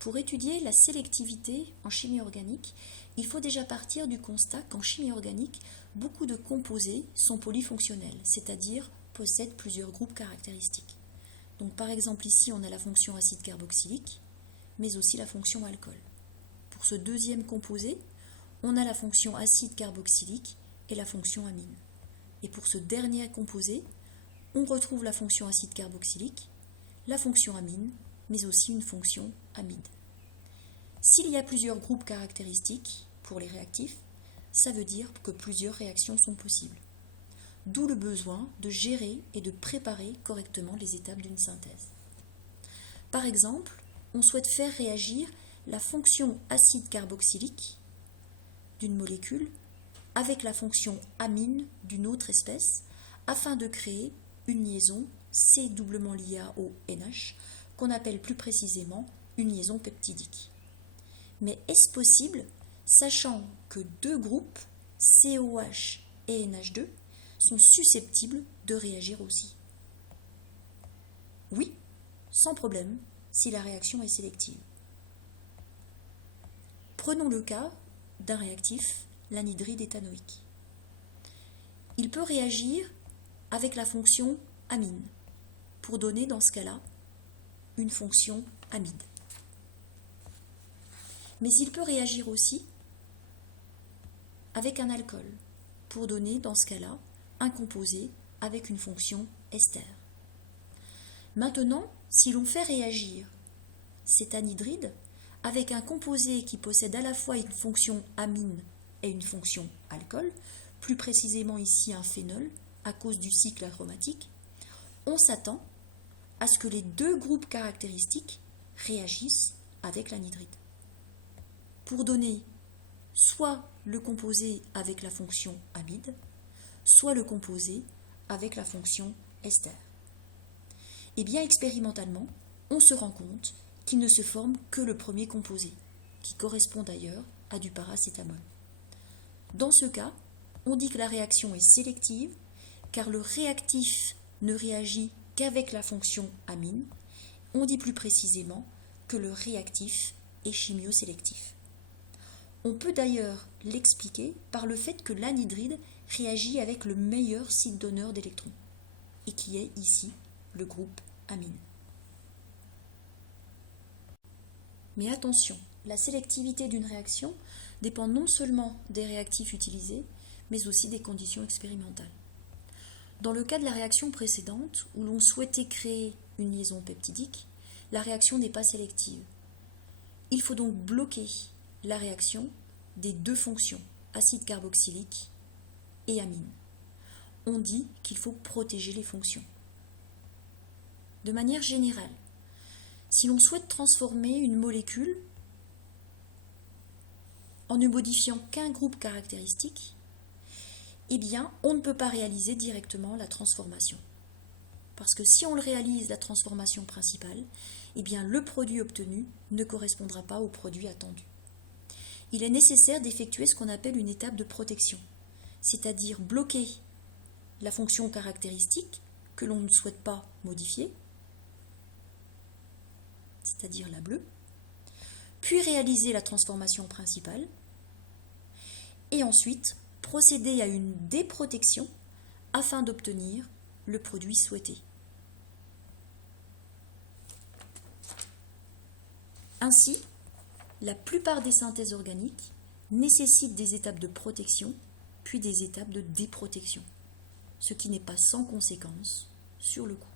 Pour étudier la sélectivité en chimie organique, il faut déjà partir du constat qu'en chimie organique, beaucoup de composés sont polyfonctionnels, c'est-à-dire possèdent plusieurs groupes caractéristiques. Donc par exemple ici on a la fonction acide carboxylique, mais aussi la fonction alcool. Pour ce deuxième composé, on a la fonction acide carboxylique et la fonction amine. Et pour ce dernier composé, on retrouve la fonction acide carboxylique, la fonction amine, mais aussi une fonction amide. S'il y a plusieurs groupes caractéristiques pour les réactifs, ça veut dire que plusieurs réactions sont possibles. D'où le besoin de gérer et de préparer correctement les étapes d'une synthèse. Par exemple, on souhaite faire réagir la fonction acide carboxylique d'une molécule avec la fonction amine d'une autre espèce afin de créer une liaison C=ONH qu'on appelle plus précisément une liaison peptidique. Mais est-ce possible, sachant que deux groupes, COH et NH2, sont susceptibles de réagir aussi? Oui, sans problème, si la réaction est sélective. Prenons le cas d'un réactif, l'anhydride éthanoïque. Il peut réagir avec la fonction amine, pour donner dans ce cas-là une fonction amide. Mais il peut réagir aussi avec un alcool, pour donner dans ce cas-là un composé avec une fonction ester. Maintenant, si l'on fait réagir cet anhydride avec un composé qui possède à la fois une fonction amine et une fonction alcool, plus précisément ici un phénol, à cause du cycle aromatique, on s'attend à ce que les deux groupes caractéristiques réagissent avec l'anhydride, pour donner soit le composé avec la fonction amide, soit le composé avec la fonction ester. Et bien expérimentalement, on se rend compte qu'il ne se forme que le premier composé, qui correspond d'ailleurs à du paracétamol. Dans ce cas, on dit que la réaction est sélective, car le réactif ne réagit qu'avec la fonction amine. On dit plus précisément que le réactif est chimiosélectif. On peut d'ailleurs l'expliquer par le fait que l'anhydride réagit avec le meilleur site donneur d'électrons, et qui est ici le groupe amine. Mais attention, la sélectivité d'une réaction dépend non seulement des réactifs utilisés, mais aussi des conditions expérimentales. Dans le cas de la réaction précédente, où l'on souhaitait créer une liaison peptidique, la réaction n'est pas sélective. Il faut donc bloquer la réaction des deux fonctions, acide carboxylique et amine. On dit qu'il faut protéger les fonctions. De manière générale, si l'on souhaite transformer une molécule en ne modifiant qu'un groupe caractéristique, eh bien, on ne peut pas réaliser directement la transformation. Parce que si on le réalise, la transformation principale, eh bien, le produit obtenu ne correspondra pas au produit attendu. Il est nécessaire d'effectuer ce qu'on appelle une étape de protection, c'est-à-dire bloquer la fonction caractéristique que l'on ne souhaite pas modifier, c'est-à-dire la bleue, puis réaliser la transformation principale, et ensuite procéder à une déprotection afin d'obtenir le produit souhaité. Ainsi, la plupart des synthèses organiques nécessitent des étapes de protection, puis des étapes de déprotection, ce qui n'est pas sans conséquence sur le coût.